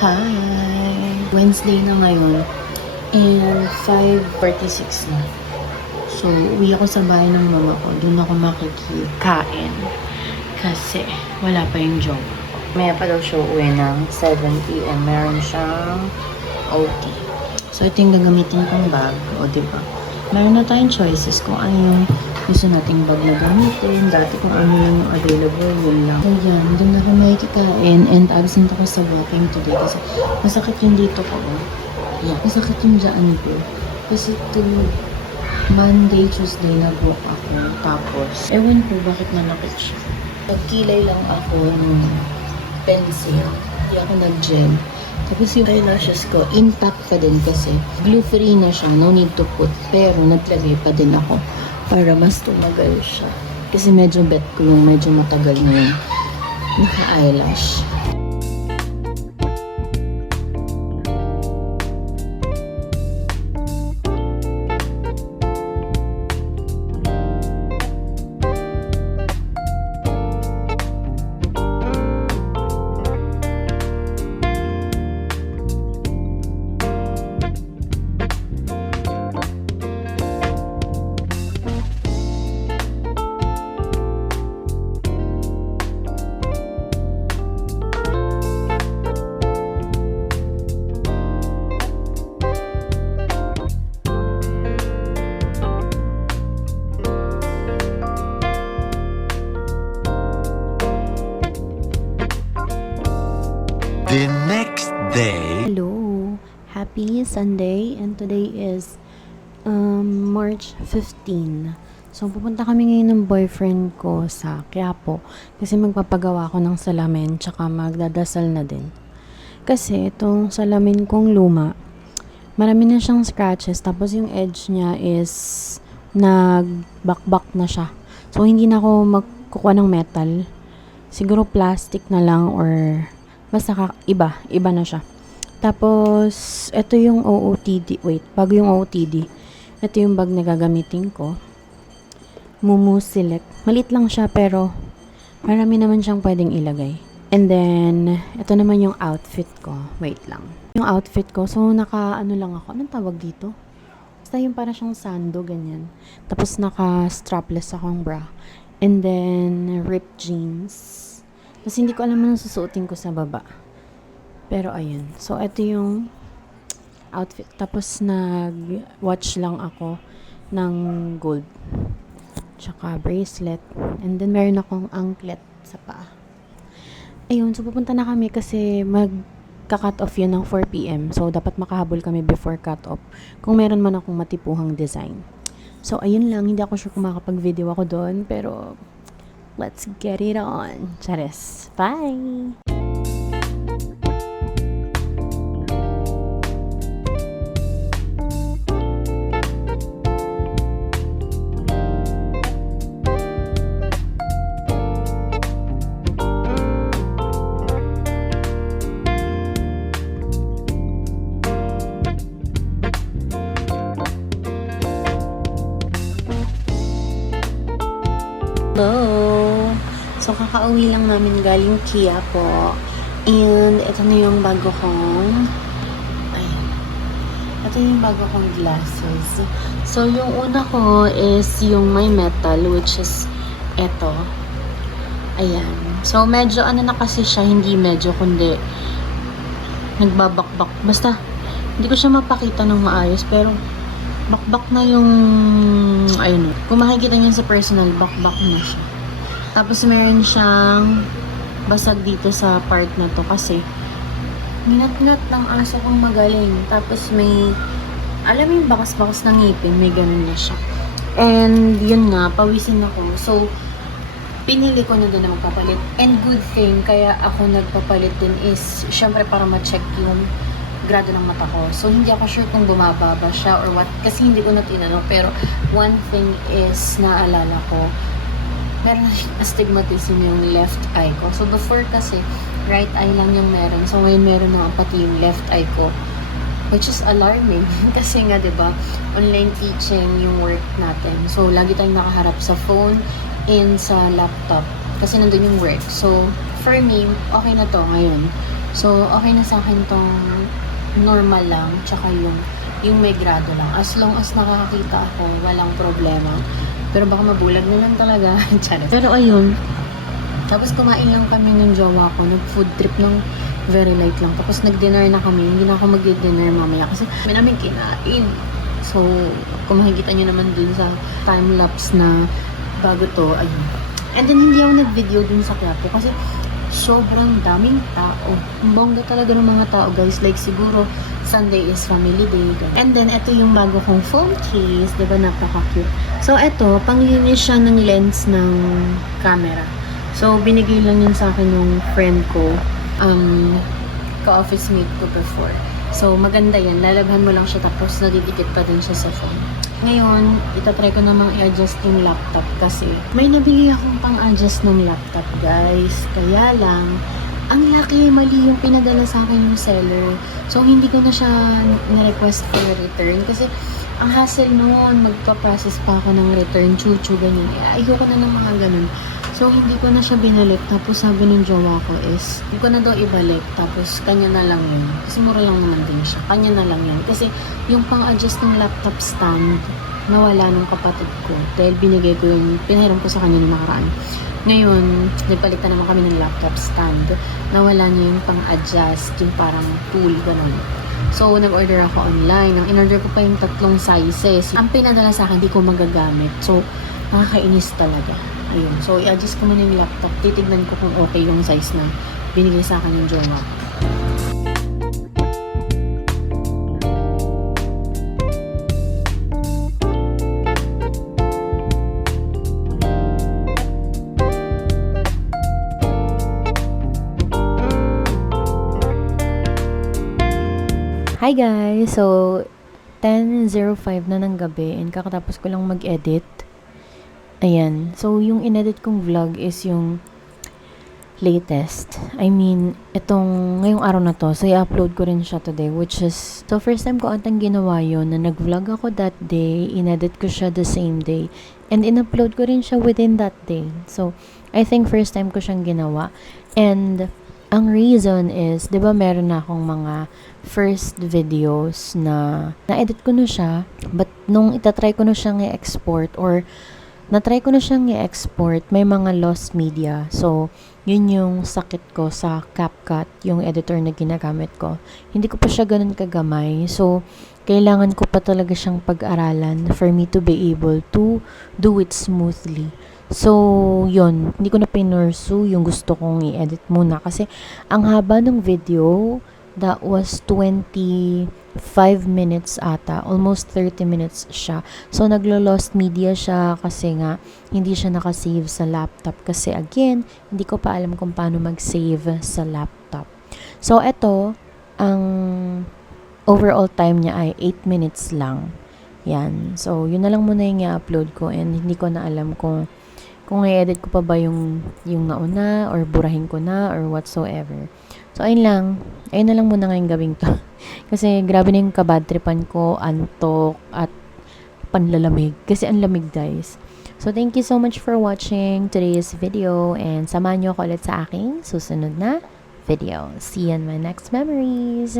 Hi! Wednesday na ngayon and 5:46 na. So, uwi ako sa bahay ng mama ko. Doon ako makikikain kasi wala pa yung job. Maya pa daw siya uwi ng 7 p.m. Meron siyang OT. So, ito yung gagamitin kong bag. O, diba? Meron na tayong choices kung ano yung gusto nating bag na gamitin. Dati kung ano yung available, yun lang. So, yan. Doon na kami kikain and absent ako sa walking today kasi masakit yung dito ko. Yeah, masakit yung dyan ko. Kasi Monday, Tuesday nag-book ako. Tapos, ewan ko bakit nanakit siya. Nagkilay lang ako ng pencil. Hindi ako nag-gel. Tapos yung eyelashes ko, intact pa din kasi glue-free na siya, no need to put. Pero naglagay pa din ako para mas tumagal siya. Kasi medyo bet ko yung medyo matagal na yung naka-eyelash. The next day. Hello! Happy Sunday and today is March 15. So pupunta kami ngayon ng boyfriend ko sa Quiapo kasi magpapagawa ko ng salamin tsaka magdadasal na din. Kasi itong salamin kong luma, marami na siyang scratches tapos yung edge niya is nagbakbak na siya. So hindi na ako magkukuha ng metal. Siguro plastic na lang or basta iba na siya. Tapos, ito yung OOTD. Wait, bago yung OOTD. Ito yung bag na gagamitin ko. Mumu Select. Malit lang siya pero marami naman siyang pwedeng ilagay. And then, ito naman yung outfit ko. Wait lang. Yung outfit ko, so naka lang ako. Anong tawag dito? Basta yung para siyang sando, ganyan. Tapos naka-strapless akong bra. And then, ripped jeans. Kasi hindi ko alam anong susuotin ko sa baba. Pero ayun. So, ito yung outfit. Tapos nag-watch lang ako ng gold. Tsaka bracelet. And then meron akong anklet sa paa. Ayun. So, pupunta na kami kasi magka-cut off yun ng 4 p.m. So, dapat makahabol kami before cut off. Kung meron man akong matipuhang design. So, ayun lang. Hindi ako sure kung makapag-video ako doon. Pero let's get it on. Charis. Bye! Hello! So, kakauwi lang namin galing Quiapo. And, ito na yung bago kong ito yung bago kong glasses. So, yung una ko is yung may metal, which is ito. Ayan. So, medyo na kasi siya, hindi medyo, kundi nagbabakbak. Basta, hindi ko siya mapakita ng maayos, pero bakbak na yung, ayun. Kung makikita niyo sa personal, bakbak na siya. Tapos meron siyang basag dito sa part na to kasi minat-nat ng aso kong magaling. Tapos may, alam mo yung bakas-bakas ng ngipin, may ganun na siya. And yun nga, pawisin ako. So, pinili ko na din na magpapalit. And good thing, kaya ako nagpapalit din is, syempre para ma-check yung grado ng mata ko. So, hindi ako sure kung bumaba ba siya or what. Kasi hindi ko na tinanong. Pero, one thing is, naalala ko, meron na astigmatism yung left eye ko. So, before kasi, right eye lang yung meron. So, ngayon meron na pati yung left eye ko. Which is alarming. Kasi nga, diba, online teaching yung work natin. So, lagi tayong nakaharap sa phone and sa laptop. Kasi nandun yung work. So, for me, okay na to ngayon. So, okay na sa akin tong normal lang, tsaka yung may grado lang. As long as nakakakita ako, walang problema. Pero baka mabulag na lang talaga. Charot. Pero ayun, tapos kumain lang kami ng jowa ko. Nag-food trip ng very light lang. Tapos nag-dinner na kami. Hindi na ako mag-dinner mamaya kasi may namin kinain. So, kung makikita nyo naman dun sa time-lapse na bago to, ayun. And then, hindi ako nag-video dun sa Quiapo kasi sobrang daming tao. Ang bongga talaga ng mga tao, guys. Like, siguro, Sunday is family day. And then, ito yung bago kong phone case. Diba, napaka-cute. So, ito, panglinis siya ng lens ng camera. So, binigay lang yun sa akin yung friend ko. Ka-office mate ko before. So, maganda yan. Lalaghan mo lang siya tapos nadidikit pa din siya sa phone. Ngayon, itatry ko namang i-adjust yung laptop kasi may nabili akong pang-adjust ng laptop, guys. Kaya lang, ang laki, mali yung pinadala sa akin yung seller. So, hindi ko na siya na-request for return kasi ang hassle noon, magpa-process pa ako ng return, chuchu, ganyan. Ayoko na ng mga ganun. So, hindi ko na siya binalik. Tapos, sabi ng jowa ko is, hindi ko na daw ibalik. Tapos, kanya na lang yun. Kasi mura lang naman din siya. Kanya na lang yun. Kasi, yung pang-adjust ng laptop stand, nawala ng kapatid ko. Dahil binigay ko yun, pinahiram ko sa kanya nung nakaraan. Ngayon, nagpalitan naman kami ng laptop stand. Nawala niya yung pang-adjust, yung parang tool, ganun. So, nag-order ako online. Ang in-order ko pa yung 3 sizes. Ang pinadala sa akin, hindi ko magagamit. So, nakakainis talaga. Ayun. So, i-adjust ko muna yung laptop. Titignan ko kung okay yung size na binigay sa akin yung jowa. Hi guys! So, 10:05 na ng gabi and kakatapos ko lang mag-edit. Ayan. So, yung inedit kong vlog is yung latest. I mean, itong ngayong araw na to. So, i-upload ko rin siya today, which is, so first time ko atang ginawa yun, na nag-vlog ako that day, inedit ko siya the same day, and in-upload ko rin siya within that day. So, I think first time ko siyang ginawa. And, ang reason is, di ba meron na akong mga first videos na na-edit ko na siya, but nung itatry ko na siyang i-export or na-try ko na siyang i-export, may mga lost media. So, yun yung sakit ko sa CapCut, yung editor na ginagamit ko. Hindi ko pa siya ganun kagamay. So, kailangan ko pa talaga siyang pag-aralan for me to be able to do it smoothly. So, yun. Hindi ko na pinursu yung gusto kong i-edit muna. Kasi, ang haba ng video, that was 25 minutes ata. Almost 30 minutes siya. So, naglo-lost media siya kasi nga, hindi siya nakasave sa laptop. Kasi, again, hindi ko pa alam kung paano mag-save sa laptop. So, eto, ang overall time niya ay 8 minutes lang. Yan. So, yun na lang muna yung i-upload ko and hindi ko na alam kung i-edit ko pa ba yung nauna or burahin ko na or whatsoever. So, ayun lang. Ayun na lang muna ngayong gawing to. Kasi grabe na yung kabadtripan ko, antok, at panlalamig. Kasi ang lamig, guys. So, thank you so much for watching today's video and samahan nyo ako ulit sa aking susunod na video. See you in my next memories!